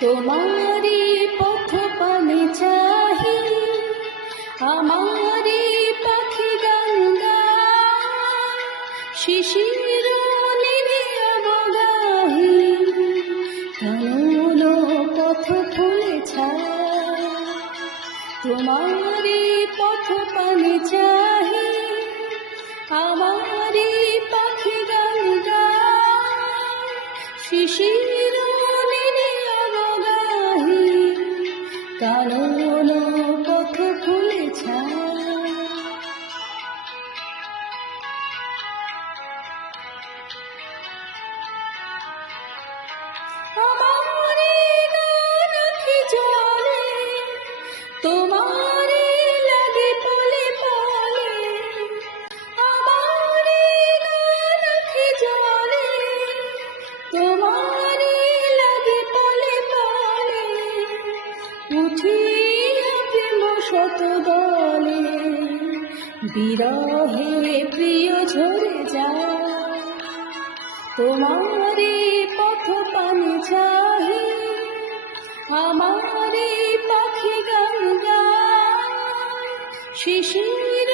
তোমারি পথ পানে চাহি, আমারি পাখি গান গায়, শিশির নীলে অবগাহি, কালো পথ ফুলে ছায়। তোমারি পথ পানে চাহি, আমারি পাখি গান গায়, শিশির নীলে অবগাহি, কালো পথ ফুলে ছায়। আমারি গান আঁখি জলে, তোমারি লাগে পলে পলে। আমারি গান আঁখি জলে, তোমারি লাগে পলে পলে। উঠিয়া প্রেম শত দলে, বিরহে প্রিয় ঝরে যায়। তোমারি পথ পানে চাহি, আমারি পাখি গান গায়, শিশির